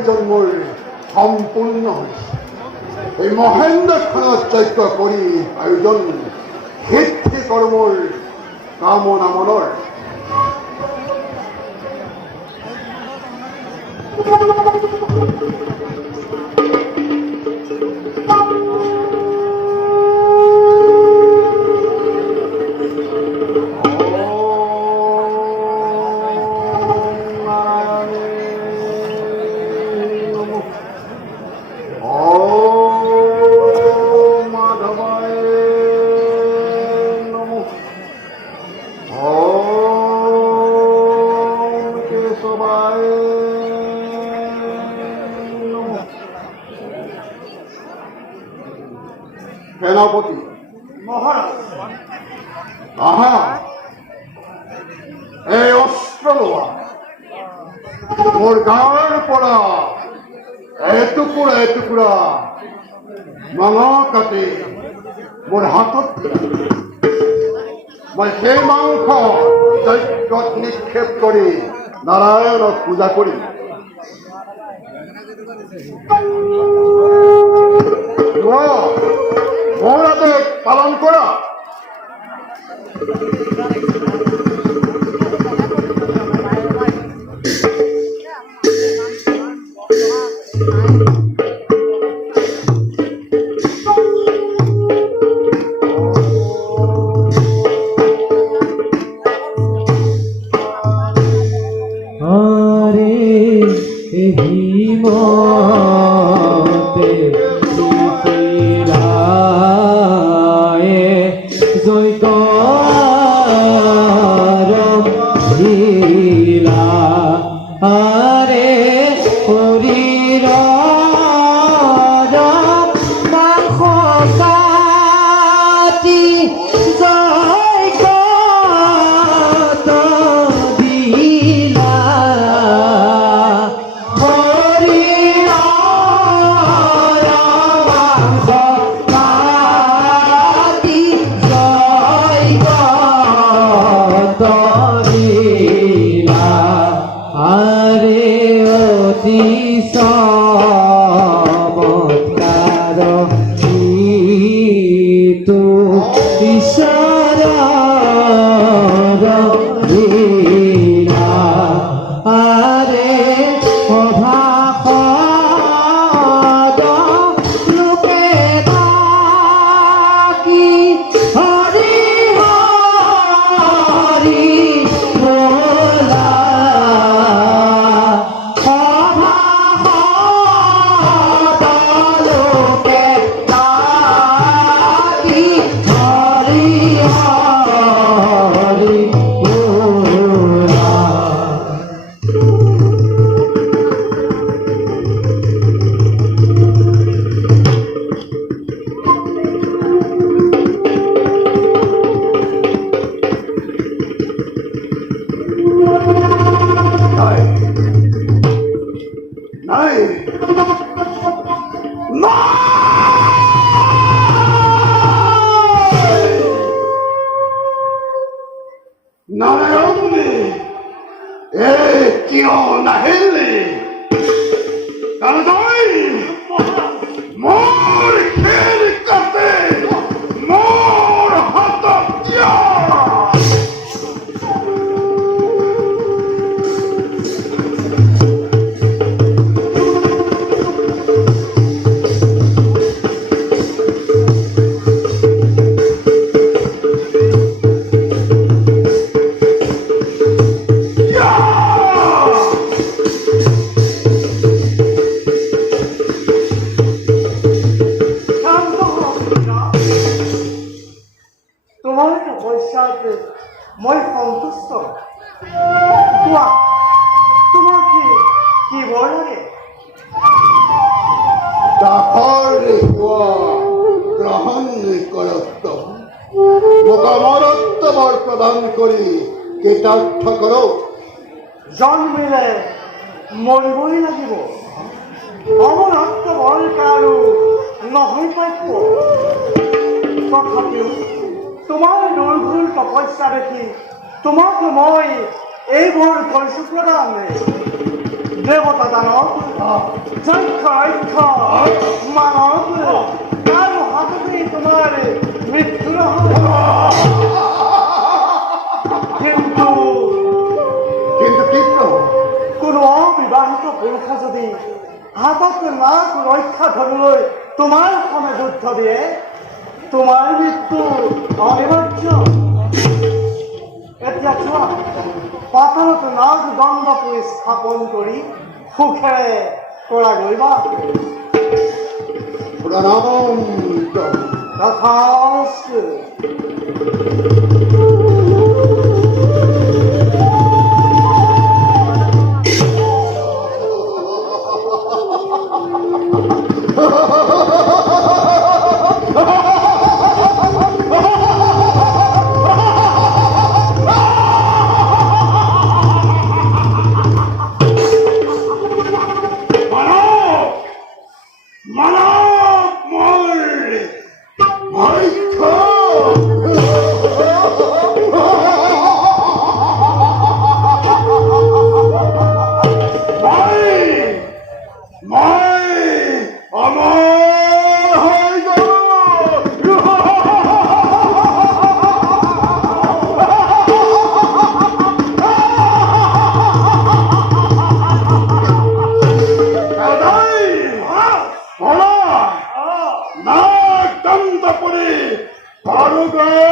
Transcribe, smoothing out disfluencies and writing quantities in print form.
প্ৰয়োজন মোৰ সম্পূৰ্ণ হৈছে। এই মহেন্দ্ৰ থানত যজ্ঞ কৰি আয়োজন সিদ্ধি কৰ্মৰ কামনা মনৰ। সেনাপতি মহারাজ, আহা, এই অস্ত্র লোৱা। মোৰ গাৰ পৰা এটুকুৰা এটুকুৰা মাংস কাটি মোৰ হাতত মই সেই মাংস যজ্ঞত নিক্ষেপ কৰি নাৰায়ণক পূজা কৰিম। মোৰ আদেশ পালন কৰা। মই সন্তুষ্ট। কোৱা, তোমাকে কি ভয় লাগে? দাসৰ গ্ৰহণ কৰত্ব মোক অমৰত্ব বৰ প্ৰদান কৰি কৃতাৰ্থ কৰক। জন্মিলে মৰিবই লাগিব। অমৰত্ব বৰ কাৰো নহয় প্ৰাপ্য। তথাপিও তোমাৰ দুৰ্ঘূৰ তপস্যা দেখি তোমাক মই এইবোৰ কৰিছো প্ৰদান। দেৱতা দানৱ মানব কার হাতে তোমার মৃত্যু হবে কিন্তু কিন্তু কিন্তু কোনো অবিবাহিত পুরুষে যদি হাতত নাক ৰক্ষা ধৰিলৈ তোমাৰ সমে যুদ্ধ দিয়ে তোমাৰ মৃত্যু অনিবাৰ্য এতিয়া চোৱা পাতালত নাগ দণ্ড পুৰি স্থাপন কৰি সুখেৰে কৰা গৈবা প্ৰণাম তথাস্তু নাক দন্ত করে